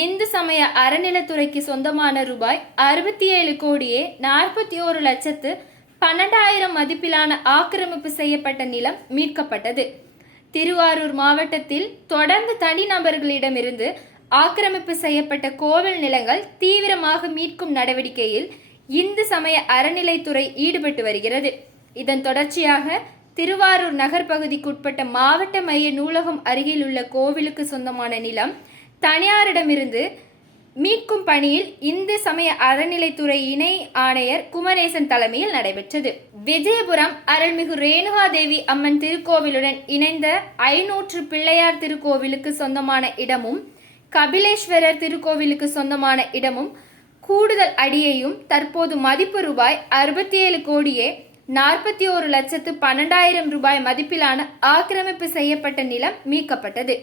இந்து சமய அறநிலைத்துறைக்கு சொந்தமான ரூபாய் அறுபத்தி ஏழு கோடியே நாற்பத்தி ஓரு லட்சத்து பன்னெண்டாயிரம் மதிப்பிலான ஆக்கிரமிப்பு செய்யப்பட்ட நிலம் மீட்கப்பட்டது. திருவாரூர் மாவட்டத்தில் தொடர்ந்து தனிநபர்களிடமிருந்து ஆக்கிரமிப்பு செய்யப்பட்ட கோவில் நிலங்கள் தீவிரமாக மீட்கும் நடவடிக்கையில் இந்து சமய அறநிலைத்துறை ஈடுபட்டு வருகிறது. இதன் தொடர்ச்சியாக திருவாரூர் நகர் பகுதிக்குட்பட்ட மாவட்ட மைய நூலகம் அருகில் உள்ள கோவிலுக்கு சொந்தமான நிலம் தனியாரிடமிருந்து மீட்கும் பணியில் இந்து சமய அறநிலைத்துறை இணை ஆணையர் குமரேசன் தலைமையில் நடைபெற்றது. விஜயபுரம் அருள்மிகு ரேணுகாதேவி அம்மன் திருக்கோவிலுடன் இணைந்த ஐநூற்று பிள்ளையார் திருக்கோவிலுக்கு சொந்தமான இடமும் கபிலேஸ்வரர் திருக்கோவிலுக்கு சொந்தமான இடமும் கூடுதல் அடியையும் தற்போது மதிப்பு ரூபாய் அறுபத்தி ஏழு கோடியே நாற்பத்தி ஒரு லட்சத்து பன்னெண்டாயிரம் ரூபாய் மதிப்பிலான ஆக்கிரமிப்பு செய்யப்பட்ட நிலம் மீட்கப்பட்டது.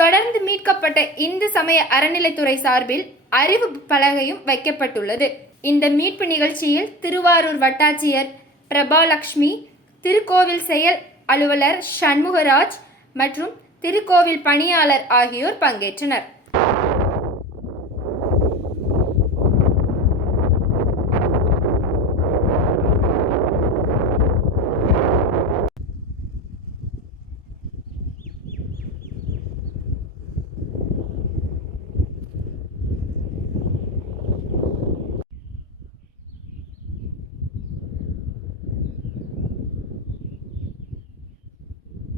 தொடர்ந்து மீட்கப்பட்ட இந்து சமய அறநிலைத்துறை சார்பில் அறிவு பலகையும் வைக்கப்பட்டுள்ளது. இந்த மீட்பு நிகழ்ச்சியில் திருவாரூர் வட்டாட்சியர் பிரபாலக்ஷ்மி திருக்கோவில் செயல் அலுவலர் சண்முகராஜ் மற்றும் திருக்கோவில் பணியாளர் ஆகியோர் பங்கேற்றனர்.